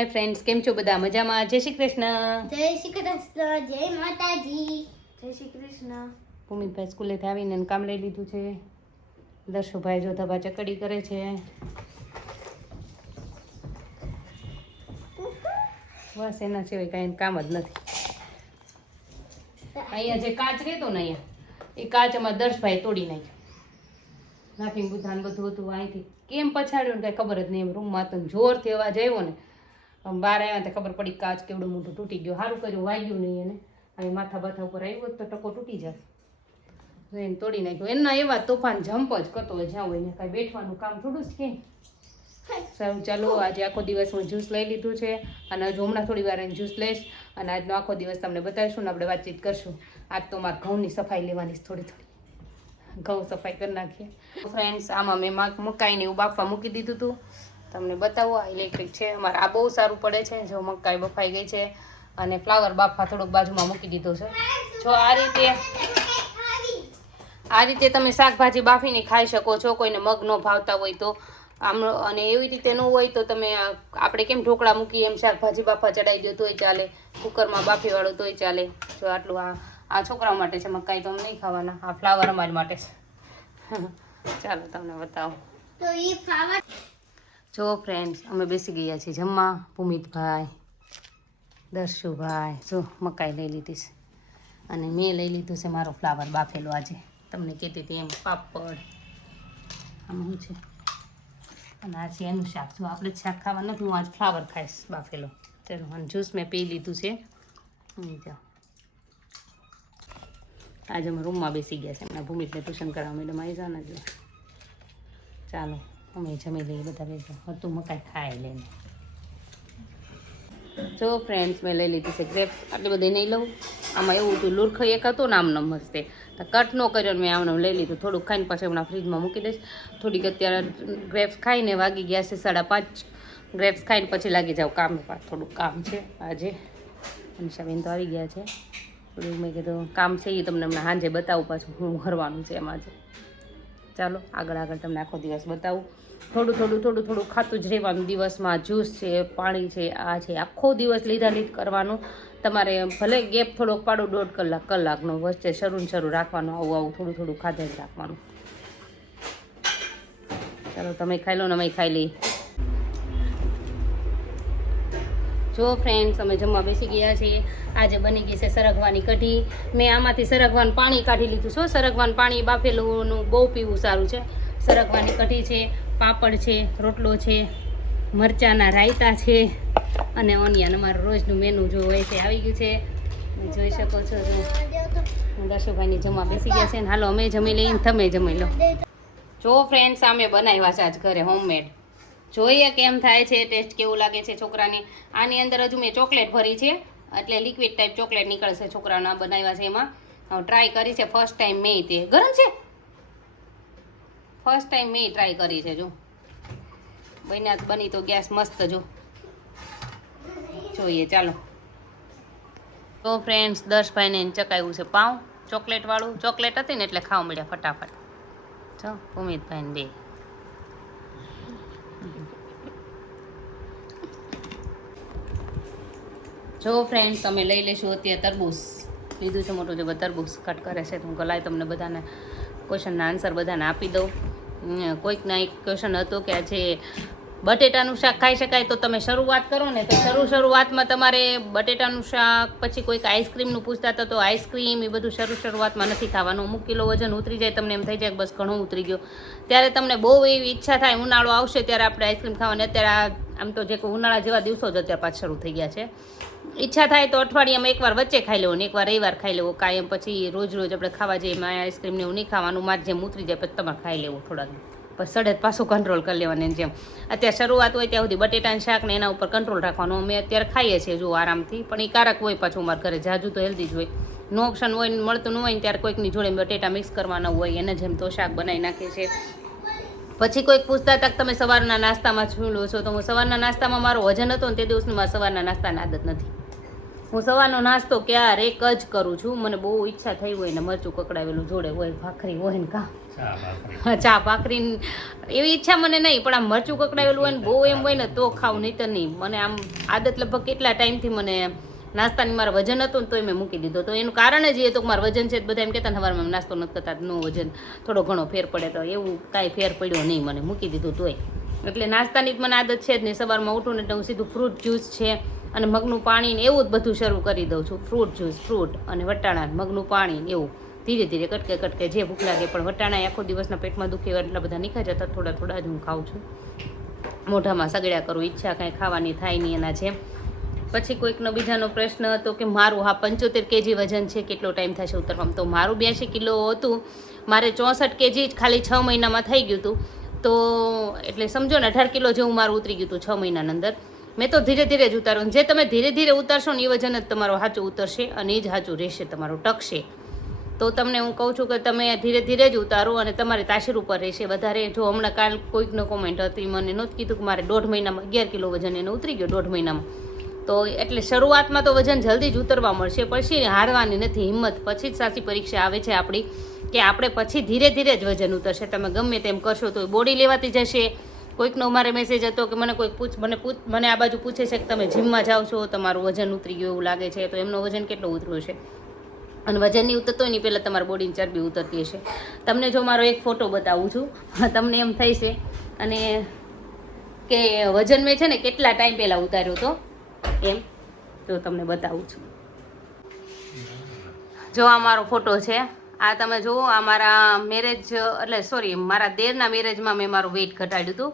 Hi friends, કેમ છો બધા? મજામાં? જય શ્રી કૃષ્ણ. જય શ્રી કૃષ્ણ. જય માતાજી. જય શ્રી કૃષ્ણ. ભૂમિતભાઈ સ્કૂલેથી આવીને કામ લઈ લીધું છે. દર્શુભાઈ જો ધબા ચકડી કરે છે. બસ એના સિવાય કાંઈ કામ જ નથી. અહીંયા જે કાચ રહેતો ને અહીંયા એ કાચ અમારા દર્શભાઈ તોડી નાખ્યો. નાખીને બુધાને બધું હતું અહીંથી કેમ પછાડ્યું ને કાંઈ ખબર જ નહીં. એમ રૂમમાં તો જોરથી અવાજ આવ્યો ને બહાર આવ્યા તો ખબર પડી કાચ કેવડું મોટું તૂટી ગયું. સારું કર્યું, વાગ્યું નહીં એને. હવે માથા બાથા ઉપર આવ્યો તો ટકો તૂટી જાય. એને તોડી નાખ્યું. એના એવા તોફાન જમ્પ જ કરતો હોય જ્યાં હોય ને કાંઈ બેઠવાનું કામ થોડું જ કે. સારું ચાલો, આજે આખો દિવસ હું જ્યુસ લઈ લીધું છે અને હજુ હમણાં થોડી વાર એને જ્યુસ લઈશ અને આજનો આખો દિવસ તમને બતાવીશું ને આપણે વાતચીત કરશું. આજ તો મારે ઘઉંની સફાઈ લેવાની છે, થોડી ઘઉં સફાઈ કરી નાખીએ. ફ્રેન્ડ્સ, આમાં મેં મકાઈને એવું બાફવા મૂકી દીધું હતું. તમને બતાવો, આ ઇલેક્ટ્રિક છે અમારે. આ બહુ સારું પડે છે. જો મકાઈ બફાઈ ગઈ છે અને ફ્લાવર બાફવા થોડુંક બાજુમાં મૂકી દીધો છે. જો આ રીતે તમે શાકભાજી બાફીને ખાઈ શકો છો. કોઈને મગ ન ભાવતા હોય તો આમ, અને એવી રીતે ન હોય તો તમે આપણે કેમ ઢોકળા મૂકીએ એમ શાકભાજી બાફા ચડાવી દો તોય ચાલે. કુકરમાં બાફીવાળો તોય ચાલે. જો આટલું આ છોકરાઓ માટે છે. મકાઈ તો અમે નહીં ખાવાના. આ ફ્લાવર અમારી માટે છે. ચાલો તમને બતાવો. તો એ ફ્લાવર જો ફ્રેન્ડ્સ, અમે બેસી ગયા છીએ જમવા. ભૂમિતભાઈ, દર્શુભાઈ જો મકાઈ લઈ લીધી છે અને મેં લઈ લીધું છે મારો ફ્લાવર બાફેલો. આજે તમને કહેતી હતી એમ પાપડ આમાં શું છે અને આ છે એનું શાક. જો આપણે શાક ખાવા નથી, હું આજ ફ્લાવર ખાઈશ બાફેલો. ચાલો, અને જ્યુસ મેં પી લીધું છે. જાઓ, આજે અમે રૂમમાં બેસી ગયા છે. એમના ભૂમિતને ટ્યુશન કરાવવા મેડમ આવી જાવ ને એટલે ચાલો અમે જમી લઈએ બધા ભેગા. હતું મકાઈ ખાઈ લઈને. જો ફ્રેન્ડ્સ, મેં લઈ લીધી છે ગ્રેપ્સ. આટલી બધી નહીં લઉં. આમાં એવું હતું લુરખો એક હતો ને આમનો મસ્તે, તો કટ ન કર્યો મેં આમને લઈ લીધું. થોડુંક ખાઈને પછી હમણાં ફ્રીજમાં મૂકી દઈશ. થોડીક અત્યારે ગ્રેપ્સ ખાઈને વાગી ગયા છે 5:30. ગ્રેપ્સ ખાઈને પછી લાગી જાવ કામ. થોડુંક કામ છે આજે. અનિશાબેન તો આવી ગયા છે. થોડું મેં કીધું કામ છે એ તમને હમણાં સાંજે બતાવું પાછું હું કરવાનું છે એમાં. આજે ચાલો આગળ તમને આખો દિવસ બતાવું. થોડું ખાતું જ રહેવાનું દિવસમાં. જ્યુસ છે, પાણી છે, આ છે. આખો દિવસ લીધા કરવાનું. તમારે ભલે ગેપ થોડોક પાડો 1.5 કલાકનો, વચ્ચે શરૂ રાખવાનું. આવું થોડું ખાધે જ રાખવાનું. ચાલો તમે ખાઈ લો ને અમે ખાઈ લઈએ. જો ફ્રેન્ડ્સ, અમે જમવા બેસી ગયા છીએ. આજે બની ગઈ છે સરગવાની કઢી. મેં આમાંથી સરગવાનું પાણી કાઢી લીધું છે. સરગવાનું પાણી બાફેલુંનું બહુ પીવું સારું છે. સરગવાની કઢી છે, પાપડ છે, રોટલો છે, મરચાંના રાયતા છે અને ઓનિયન. અમારું રોજનું મેનુ જો હોય છે આવી ગયું છે, જોઈ શકો છો. દર્શુભાઈની જમવા બેસી ગયા છે ને. હાલો અમે જમી લઈએ, તમે જમી લો. જો ફ્રેન્ડ્સ, અમે બનાવ્યા છે આજ ઘરે હોમમેડ. જોઈએ કેમ થાય છે, ટેસ્ટ કેવું લાગે છે છોકરાને. આની અંદર હજુ મેં ચોકલેટ ભરી છે, એટલે લિક્વિડ ટાઈપ ચોકલેટ નીકળશે. છોકરાના બનાવ્યા છે એમાં. ટ્રાય કરી છે ફર્સ્ટ ટાઈમ મેં. તે ગરમ છે. ફર્સ્ટ ટાઈમ મેં ટ્રાય કરી છે. જો બની તો ગેસ મસ્ત. જો જોઈએ ચાલો. તો ફ્રેન્ડ્સ, દર્શભાઈને ચકાવ્યું છે પાઉં ચોકલેટવાળું. ચોકલેટ હતી ને એટલે ખાવા મળ્યા ફટાફટ. જો ભૂમિતભાઈને બે. જો ફ્રેન્ડ્સ, તમે લઈ લેશું અત્યારે તરબૂચ લીધું છે મોટું. જે તરબૂચ કટ કરે છે તો હું કલાય તમને બધાને ક્વેશ્ચનના આન્સર બધાને આપી દઉં. કોઈકના એક ક્વેશ્ચન હતો કે આજે બટેટાનું શાક ખાઈ શકાય? તો તમે શરૂઆત કરો ને તો શરૂઆતમાં તમારે બટેટાનું શાક, પછી કોઈક આઈસ્ક્રીમનું પૂછતા હતા તો આઈસ્ક્રીમ એ બધું શરૂઆતમાં નથી ખાવાનું. અમુક કિલો વજન ઉતરી જાય, તમને એમ થઈ જાય બસ ઘણું ઉતરી ગયો. ત્યારે તમને બહુ એવી ઈચ્છા થાય, ઉનાળો આવશે ત્યારે આપણે આઈસ્ક્રીમ ખાવાની. અત્યારે આમ તો જે ઉનાળા જેવા દિવસો જ અત્યારે પાછા શરૂ થઈ ગયા છે. ઈચ્છા થાય તો અઠવાડિયામાં એકવાર વચ્ચે ખાઈ લેવો ને એકવાર રવિવાર ખાઈ લેવો. કાયમ પછી રોજ આપણે ખાવા જઈએ એમાં આઈસ્ક્રીમને એવું નહીં ખાવાનું. માર જેમ ઉતરી જાય પછી તમારે ખાઈ લેવું થોડાક. પછી સડે પાછું કંટ્રોલ કરી લેવાની. જેમ અત્યારે શરૂઆત હોય ત્યાં સુધી બટેટાનું શાક ને એના ઉપર કંટ્રોલ રાખવાનું. અમે અત્યારે ખાઈએ છીએ જો આરામથી, પણ એ કારક હોય પાછું અમારા ઘરે. જાજુ તો હેલ્ધી જ હોય. નો ઓપ્શન હોય ને મળતું ન હોય ને ત્યારે કોઈકની જોડે બટેટા મિક્સ કરવાના હોય એને જેમ તો શાક બનાવી નાખીએ છીએ. પછી કોઈક પૂછતા હતા કે તમે સવારના નાસ્તામાં શું લો છો? તો હું સવારના નાસ્તામાં મારો વજન હતો ને તે દિવસની મારા સવારના નાસ્તાની આદત નથી. હું સવારનો નાસ્તો ક્યારેક જ કરું છું. મને બહુ ઈચ્છા થઈ હોય ને મરચું કકડાવેલું જોડે હોય, ભાખરી હોય ને કાં ચા ભાખરી એવી ઈચ્છા મને નહીં, પણ આમ મરચું કકડાયેલું હોય ને બહુ એમ હોય ને તો ખાવું, નહીં તો નહીં. મને આમ આદત લગભગ કેટલા ટાઈમથી મને નાસ્તાની મારું વજન હતું ને તોય મેં મૂકી દીધો. તો એનું કારણ જ એ હતું કે મારું વજન છે. બધા એમ કહેતા સવારમાં નાસ્તો નથી કરતા, નો વજન થોડો ઘણો ફેર પડે. તો એવું કાંઈ ફેર પડ્યો નહીં, મને મૂકી દીધું તોય. એટલે નાસ્તાની જ મને આદત છે જ નહીં. સવારમાં ઉઠું ને એટલે હું સીધું ફ્રૂટ જ્યુસ છે અને મગનું પાણી ને એવું જ બધું શરૂ કરી દઉં છું. ફ્રૂટ જ્યુસ, ફ્રૂટ અને વટાણા, મગનું પાણી ને એવું ધીરે ધીરે કટકે કટકે જે ભૂખ લાગે. પણ વટાણા આખો દિવસના પેટમાં દુખે એટલા બધા નહીં ખાઈ જતા, થોડા થોડા જ હું ખાઉં છું. મોઢામાં સગડ્યા કરું, ઈચ્છા કાંઈ ખાવાની થાય નહીં એના જેમ. પછી કોઈકનો બીજાનો પ્રશ્ન હતો કે મારું 75 kg વજન છે, કેટલો ટાઈમ થશે ઉતરવામાં? તો મારું 82 કિલો હતું, મારે 64 kg જ ખાલી 6 મહિનામાં થઈ ગયું હતું. તો એટલે સમજો ને 18 કિલો જેવું મારું ઉતરી ગયું હતું 6 મહિનાની અંદર. મેં તો ધીરે ધીરે જ ઉતાર્યું. જે તમે ધીરે ધીરે ઉતારશો ને એ વજન જ તમારો સાચું ઉતરશે અને એ જ સાચું રહેશે, તમારું ટકશે. તો તમને હું કહું છું કે તમે ધીરે ધીરે જ ઉતારો અને તમારી તાસીર ઉપર રહેશે વધારે. જો હમણાં કાલ કોઈકનો કોમેન્ટ હતી, મને નહોતું કીધું કે મારે 1.5 મહિનામાં 11 કિલો વજન એને ઉતરી ગયો 1.5 મહિનામાં. તો એટલે શરૂઆતમાં તો વજન જલ્દી જ ઉતરવા મળશે, પછી હારવાની નથી હિંમત. પછી જ સાચી પરીક્ષા આવે છે આપણી, કે આપણે પછી ધીરે ધીરે જ વજન ઉતરશે. તમે ગમે તેમ કરશો તો બોડી લેવાતી જશે. કોઈકનો મારે મેસેજ હતો કે મને આ બાજુ પૂછે છે કે તમે જીમમાં જાઓ છો, તમારું વજન ઉતરી ગયું એવું લાગે છે. તો એમનો વજન કેટલો ઉતર્યો છે? અને વજન નહીં ઉતરતો હોય ને પહેલાં તમારા બોડીની ચરબી ઉતરતી હશે. તમને જો મારો એક ફોટો બતાવું છું, તમને એમ થઈ છે અને કે વજન મેં છે ને કેટલા ટાઈમ પહેલાં ઉતાર્યો હતો એમ. જો તમને બતાવું છું. જો આ મારો ફોટો છે, આ તમે જુઓ. આ મારા મેરેજ એટલે સોરી મારા દેરના મેરેજમાં મેં મારું વેઇટ ઘટાડ્યું હતું.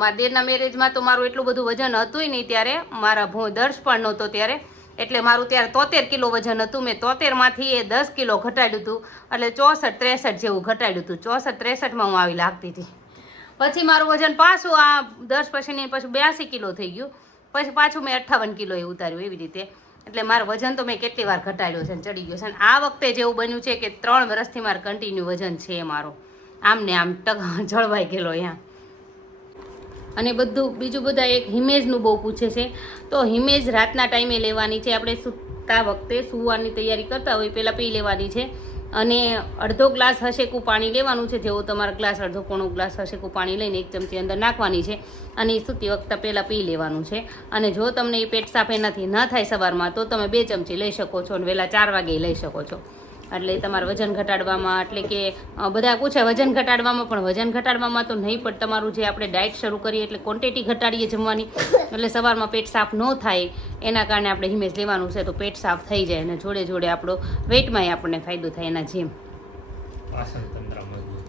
મારા દેરના મેરેજમાં તો મારું એટલું બધું વજન હતું નહીં ત્યારે, મારા દર્શ પણ નહોતો ત્યારે. એટલે મારું ત્યારે 73 કિલો વજન હતું. મેં 73માંથી એ 10 કિલો ઘટાડ્યું હતું. એટલે 64 63 જેવું ઘટાડ્યું હતું. 64 63માં હું આવી લાગતી હતી. પછી મારું વજન પાછું આ 10 પછી 82 કિલો થઈ ગયું. પછી પાછું મેં 58 કિલો એ ઉતાર્યું એવી રીતે. એટલે મારું વજન તો મેં કેટલી વાર ઘટાડ્યો છે, ચડી ગયો છે. અને આ વખતે જેવું બન્યું છે કે 3 વર્ષથી મારું કન્ટિન્યુ વજન છે મારો, આમ ને આમ જળવાઈ ગયેલો અહીંયા. અને બધું બીજું બધા એક હિમેજનું બહુ પૂછે છે. તો હિમેજ રાતના ટાઈમે લેવાની છે. આપણે સૂતા વખતે સુવાની તૈયારી કરતા હોય પહેલાં પી લેવાની છે. અને અડધો ગ્લાસ હશેકું પાણી લેવાનું છે. જેવો તમારો ગ્લાસ અડધો પોણો ગ્લાસ હશેકું પાણી લઈને 1 ચમચી અંદર નાખવાની છે. અને એ સૂતી વખતે પહેલાં પી લેવાનું છે. અને જો તમને એ પેટ સાફ એનાથી ન થાય સવારમાં, તો તમે 2 ચમચી લઈ શકો છો અને વહેલા 4 વાગે લઈ શકો છો. એટલે તમારું વજન ઘટાડવામાં, એટલે કે બધા પૂછે વજન ઘટાડવામાં, પણ વજન ઘટાડવામાં તો નહીં, પણ તમારું જે આપણે ડાયટ શરૂ કરીએ એટલે ક્વોન્ટિટી ઘટાડીએ જમવાની, એટલે સવારમાં પેટ સાફ ન થાય એના કારણે આપણે હિમેજ લેવાનું છે. તો પેટ સાફ થઈ જાય અને જોડે જોડે આપણો વેઇટમાંય આપણને ફાયદો થાય એના જેમ.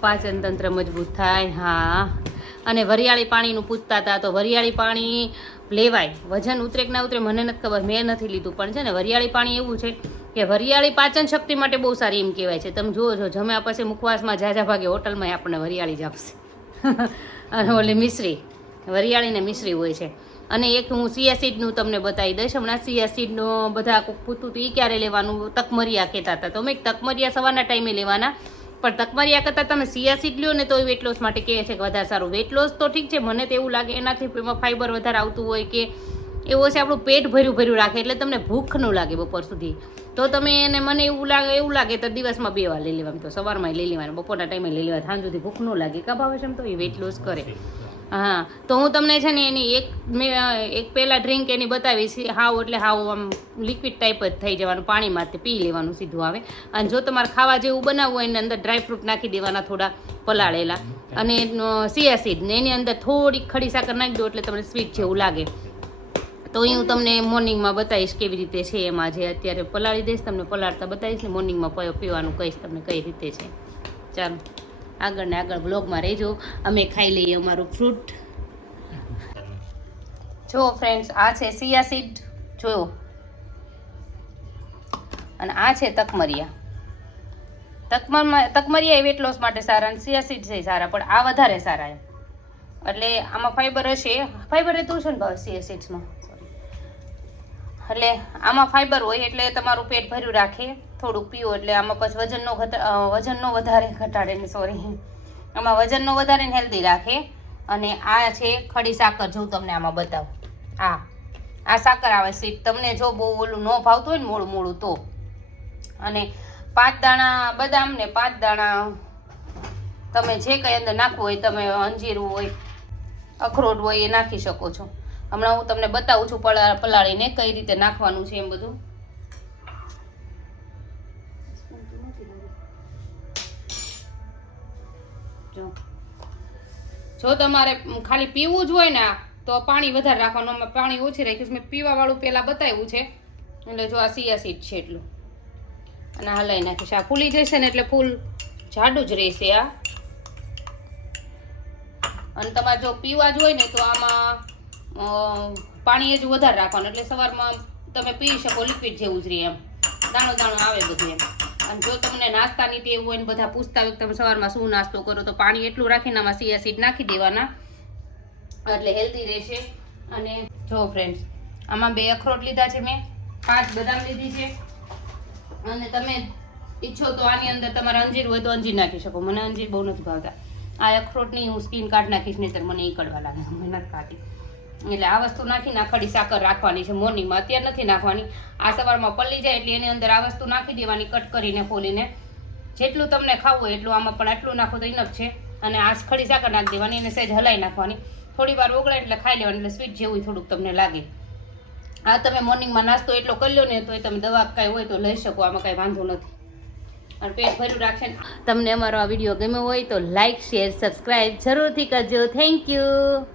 પાચન તંત્ર મજબૂત થાય. હા. અને વરિયાળી પાણીનું પૂછતા હતા, તો વરિયાળી પાણી લેવાય. વજન ઉતરે કે ના ઉતરે મને નથી ખબર, મેં નથી લીધું. પણ છે ને વરિયાળી પાણી એવું છે કે વરિયાળી પાચન શક્તિ માટે બહુ સારી એમ કહેવાય છે. તમે જુઓ છો જમ્યા પછી મુખવાસમાં ઝાઝા ભાગે હોટલમાં આપણને વરિયાળી જ આપશે. અને ઓલી મિશ્રી, વરિયાળી ને મિશ્રી હોય છે. અને એક હું સિયાસીડનું તમને બતાવી દઈશ હમણાં. સિયાસીડનો બધા પૂછતું હતું એ ક્યારે લેવાનું, તકમરિયા કહેતા હતા. તો મેં તકમરિયા સવારના ટાઈમે લેવાના, પણ તકમરિયા કરતાં તમે સિયાસીડ લ્યો ને તો એ વેટ લોસ માટે કહે છે કે વધારે સારું. વેટ લોસ તો ઠીક છે, મને તો એવું લાગે એનાથી એમાં ફાઈબર વધારે આવતું હોય કે એવો છે, આપણું પેટ ભર્યું રાખે એટલે તમને ભૂખ ન લાગે બપોર સુધી. તો તમે એને મને એવું લાગે તો દિવસમાં 2 વાર લઈ લેવાનું. તો સવારમાં લઈ લેવાનું, બપોરના ટાઈમે લઈ લેવાનું, સાંજ સુધી ભૂખ ન લાગે. કબાવે છે એમ તો એ વેટ લોસ કરે. હા. તો હું તમને છે ને એની એક પહેલાં ડ્રિંક એની બતાવીશ. હાવ એટલે હાવ આમ લિક્વિડ ટાઈપ જ થઈ જવાનું, પાણીમાંથી પી લેવાનું સીધું આવે. અને જો તમારે ખાવા જેવું બનાવવું હોય એની અંદર ડ્રાયફ્રૂટ નાખી દેવાના થોડા પલાળેલા, અને સિયાસીડ ને એની અંદર થોડીક ખડી સાકર નાખી દો એટલે તમને સ્વીટ જેવું લાગે. તો એ હું તમને મોર્નિંગમાં બતાવીશ કેવી રીતે છે. એમાં જે અત્યારે પલાળી દઈશ, તમને પલાળતા બતાવીશ ને મોર્નિંગમાં પીવાનું કહીશ તમને કઈ રીતે છે. ચાલો આગળ ને આગળ બ્લોગમાં રહેજો. અમે ખાઈ લઈએ અમારું ફ્રૂટ. જો ફ્રેન્ડ્સ, આ છે સિયાસીડ, જોયો, અને આ છે તકમરિયા. તકમરિયા એ વેટ લોસ માટે સારા અને સિયાસીડ છે સારા, પણ આ વધારે સારા એમ. એટલે આમાં ફાઈબર હશે, ફાઈબર રહેતું છે ને ભાવ સિયાસીડ્સમાં, એટલે આમાં ફાઈબર હોય એટલે તમારું પેટ ભર્યું રાખે. થોડુંક પીવો એટલે આમાં પછી વજનનો વધારે ઘટાડે ને, સોરી, આમાં વજનનો વધારે ને હેલ્ધી રાખે. અને આ છે ખડી સાકર, જો તમને આમાં બતાવું. આ સાકર આવે સ્વીટ. તમને જો બહુ ઓલું ન ભાવતું હોય ને મોડું તો. અને 5 દાણા બદામ ને 5 દાણા તમે જે કંઈ અંદર નાખવું હોય, તમે અંજીરું હોય, અખરોટ હોય એ નાખી શકો છો. હમણાં હું તમને બતાવું છું પલાળીને કઈ રીતે નાખવાનું છે એમ બધું. જો તમારે ખાલી પીવું જ હોય ને તો પાણી વધારે રાખવાનું. અમે પાણી ઓછી રાખ્યું છે. મેં પીવાવાળું પહેલાં બતાવ્યું છે. એટલે જો આ સિયા સીડ છે એટલું, અને હલાવી નાખીશ. આ ફૂલી જશે ને એટલે ફૂલ જાડું જ રહેશે આ. અને તમારે જો પીવા જ હોય ને તો આમાં પાણી જ વધારે રાખવાનું, એટલે સવારમાં તમે પી શકો, લિક્વિડ જેવું જ રહે એમ, દાણો દાણો આવે બધું એમ. અને જો તમને નાસ્તાની ટેવ હોય ને બધા પૂછતા હોય તમે સવારમાં શું નાસ્તો કરો, તો પાણી એટલું રાખીને આમાં સિયા સીડ નાખી દેવાના, એટલે હેલ્ધી રહેશે. અને જો ફ્રેન્ડ્સ, આમાં 2 અખરોટ લીધા છે મેં, 5 બદામ લીધી છે. અને તમે ઈચ્છો તો આની અંદર તમારે અંજીર હોય તો અંજીર નાખી શકો. મને અંજીર બહુ નથી ભાવતા. આ અખરોટની હું સ્કીન કાઢ નાખીશ, નહીં તો મને એ કડવા લાગે, મને નથી ખાતી. એટલે આ વસ્તુ નાખીને આખડી સાકર રાખવાની છે મોર્નિંગમાં, અત્યારે નથી નાખવાની. આ સવારમાં પલ્લી જાય એટલે એની અંદર આ વસ્તુ નાખી દેવાની, કટ કરીને ફોલીને. જેટલું તમને ખાવું હોય એટલું, આમાં પણ આટલું નાખો તો ઇનફ છે. અને આ ખડી સાકર નાખી દેવાની, એને સહેજ હલાવી નાખવાની, થોડી વાર ઓગળે એટલે ખાઈ લેવાની, એટલે સ્વીટ જેવું થોડુંક તમને લાગે. આ તમે મોર્નિંગમાં નાસ્તો એટલો કરી લો ને તો તમે દવા કાંઈ હોય તો લઈ શકો, આમાં કાંઈ વાંધો નથી. અને પેટ ભર્યું રાખશે ને. તમને અમારો આ વિડીયો ગમ્યો હોય તો લાઈક, શેર, સબસ્ક્રાઈબ જરૂરથી કરજો. Thank you.